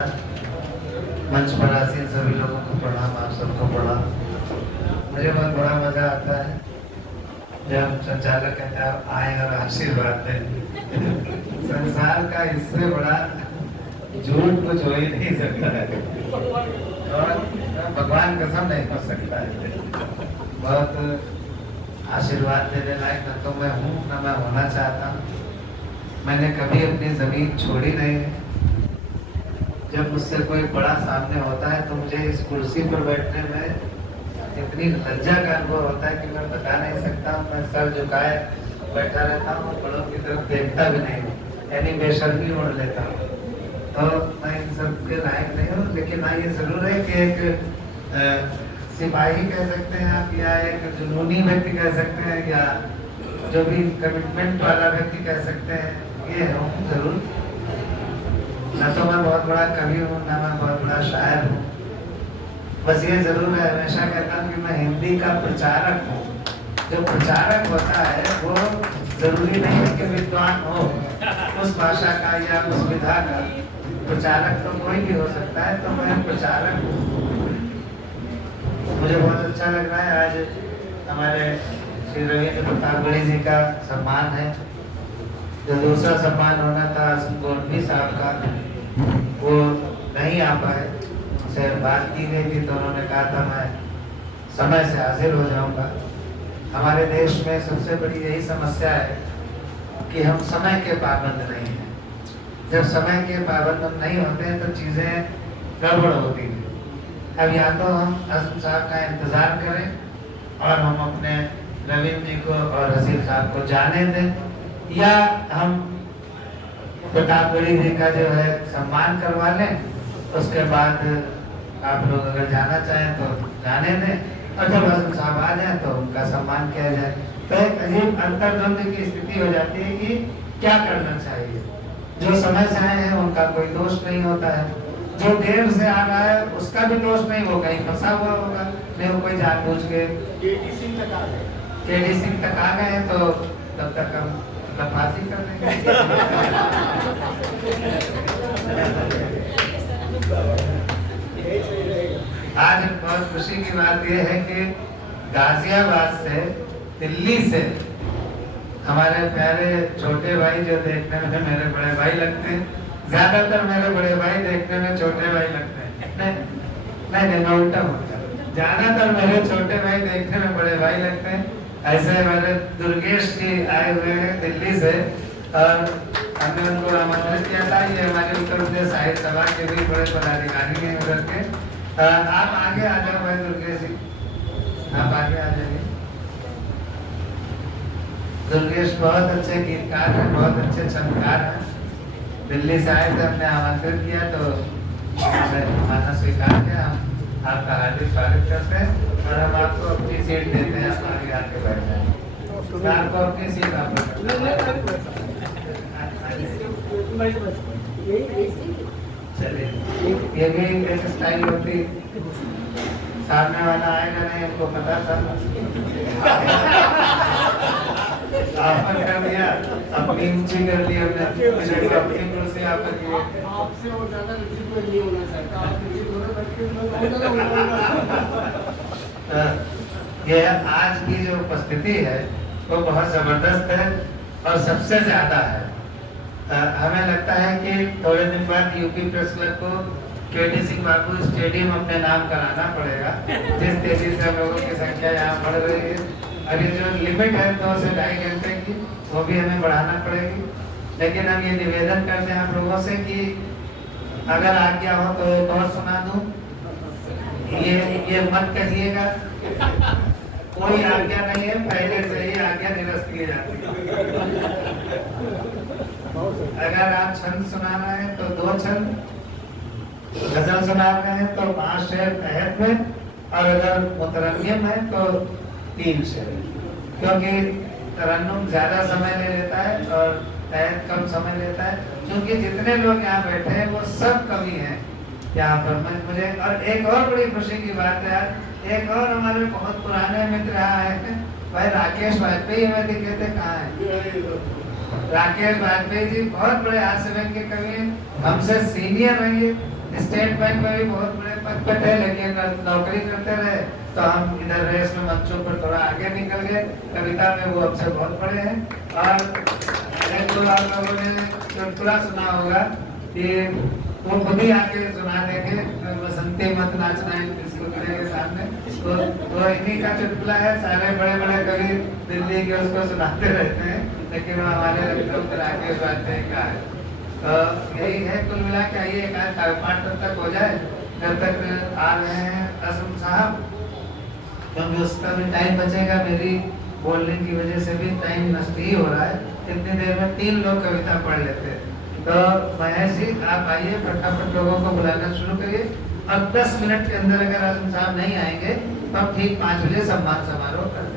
मंच पर आसीन सभी लोगों को प्रणाम, आप सबको प्रणाम। मुझे बहुत बड़ा मजा आता है जब संचालक कहता है आए और आशीर्वाद दें। संसार का इससे बड़ा झूठ कुछ हो ही नहीं सकता है और भगवान कसम नहीं हो सकता है। बहुत आशीर्वाद देने लायक न तो मैं हूँ न मैं होना चाहता हूँ। मैंने कभी अपनी जमीन छोड़ी नहीं है। जब मुझसे कोई बड़ा सामने होता है तो मुझे इस कुर्सी पर बैठने में इतनी लज्जा का अनुभव होता है कि मैं बता नहीं सकता हूँ। मैं सर झुकाए बैठा रहता हूँ, बड़ों की तरफ देखता भी नहीं, यानी बेशर्मी ओढ़ लेता हूँ। तो मैं इन सब के लायक नहीं हूँ, लेकिन हाँ ये जरूर है कि एक सिपाही कह सकते हैं आप, या एक जुनूनी व्यक्ति कह सकते हैं, या जो भी कमिटमेंट वाला व्यक्ति कह सकते हैं, ये हूँ जरूर। न तो मैं बहुत बड़ा कवि हूँ, न मैं बहुत बड़ा शायर हूँ। बस ये जरूर है, हमेशा कहता हूँ कि मैं हिंदी का प्रचारक हूँ। जो प्रचारक होता है वो जरूरी नहीं है कि विद्वान हो उस भाषा का या उस विधा का। प्रचारक तो कोई भी हो सकता है, तो मैं प्रचारक हूँ। मुझे बहुत अच्छा लग रहा है, आज हमारे श्री रविंद्र प्रताप गढ़ी जी का सम्मान है। जो दूसरा सम्मान होना था गोंडवी साहब का, वो नहीं आ पाए। उनसे बात की गई थी तो उन्होंने कहा था मैं समय से हाजिर हो जाऊंगा। हमारे देश में सबसे बड़ी यही समस्या है कि हम समय के पाबंद नहीं हैं। जब समय के पाबंद हम नहीं होते हैं तो चीज़ें गड़बड़ होती हैं। अब या तो हम असम साहब का इंतज़ार करें और हम अपने रविंद्र जी को और हसीब साहब को जाने दें, या हम प्रतापगढ़ी जी का जो है सम्मान करवा लें। उसके बाद आप लोग अगर जाना चाहें तो जाने दें, और जब हसन साहब आ जाए तो उनका सम्मान किया जाए। तो एक अजीब अंतर्द्वंद की स्थिति हो जाती है कि क्या करना चाहिए। जो समय से आए हैं उनका कोई दोष नहीं होता है, जो देर से आ रहा है उसका भी दोष नहीं, वो कहीं फंसा हुआ होगा, नहीं वो कोई जानबूझ के केडी सिंह तक आ गए तो तब तक हम फांसी कर देंगे। आज बहुत खुशी की बात यह है कि गाजियाबाद से, दिल्ली से हमारे प्यारे छोटे भाई, जो देखने में मेरे बड़े भाई लगते हैं, ज्यादातर मेरे बड़े भाई देखने में छोटे भाई लगते हैं। नहीं, मैं उल्टा बोल रहा हूं, ज्यादातर मेरे छोटे भाई देखने में बड़े भाई लगते हैं। ऐसे हमारे दुर्गेश जी आए हुए हैं दिल्ली से, और हमने उनको आमंत्रित किया था। ये हमारे उत्तर प्रदेश साहित्य सभा के भी बड़े पदाधिकारी हैं उधर के। आप आगे आ जाओ भाई दुर्गेश जी, आप आगे आ जाइए। दुर्गेश बहुत अच्छे गीतकार हैं, बहुत अच्छे छंदकार हैं। दिल्ली से आए थे, हमने आमंत्रित किया तो माना स्वीकार किया। हम आपका हार्दिक स्वागत करते हैं और हम आपको अपनी सीट देते हैं। आप आगे आके बैठ जाएं। आपको अपनी सीट आप चलिए, ये भी एक स्टाइल होती। सामने वाला आएगा नहीं, हमको पता था। आपने कर दिया, अपनी ऊंची कर दी हमने, अपनी कुर्सी आपने की। आपसे और ज्यादा कोई नहीं होना चाहता। ये आज की जो उपस्थिति है वो बहुत जबरदस्त है और सबसे ज्यादा है। हमें लगता है कि थोड़े दिन बाद यूपी प्रेस क्लब को केडी सिंह बाबू स्टेडियम अपने नाम कराना पड़ेगा, जिस तेजी से हम लोगों की संख्या यहाँ बढ़ रही है। और ये जो लिमिट है 2 से 2.5 घंटे की, वो भी हमें बढ़ाना पड़ेगी। लेकिन हम ये निवेदन करते हैं आप लोगों से कि अगर आज्ञा हो तो एक और सुना दूं। ये मत कहिएगा, कोई आज्ञा नहीं है, पहले से ही आज्ञा निरस्त की जाती है। अगर आप छंद सुना रहे हैं तो 2 छंद, गजल सुना रहे हैं तो 5 शेर तहत में, और अगर मुतरन्निम है तो 3 शेर, क्योंकि तरन्नुम ज्यादा समय ले लेता है और तहत कम समय लेता है। क्योंकि जितने लोग यहाँ बैठे हैं वो सब कवि हैं यहाँ पर। मुझे और एक और बड़ी खुशी की बात है यार, एक और हमारे बहुत पुराने मित्र यहाँ आए हैं भाई, राकेश वाजपेयी। हमें दिखे थे कहाँ है राकेश वाजपेयी जी, बहुत बड़े हास्य व्यंग्य कवि हैं, हमसे सीनियर हैं ये। स्टेट बैंक में भी बहुत बड़े पद पे थे, लेकिन नौकरी करते रहे तो हम इधर रेस में मंचों पर थोड़ा आगे निकल गए। कविता में वो हमसे बहुत बड़े हैं। और एक तो आप लोगों ने चुटकुला सुना होगा कि वो खुद ही आके सुना देंगे, बसंती मत नाचना इसको के सामने। तो इन्हीं का चुटकुला है। सारे बड़े बड़े कवि दिल्ली के उसको सुनाते रहते हैं, लेकिन वो हमारे लखनऊ में राकेश वाजपेयी का है। तो यही है कुल मिला के। आइए एक आध पाठ तक हो जाए, जब तक आ रहे हैं असम साहब, क्योंकि उसका भी टाइम बचेगा। मेरी बोलने की वजह से भी टाइम नष्ट ही हो रहा है। इतनी देर में 3 लोग कविता पढ़ लेते हैं। तो महेश जी आप आइए, फटाफट लोगों को बुलाना शुरू करिए। अब 10 मिनट के अंदर अगर आजम साहब नहीं आएंगे तो हम ठीक 5 बजे सम्मान समारोह करेंगे।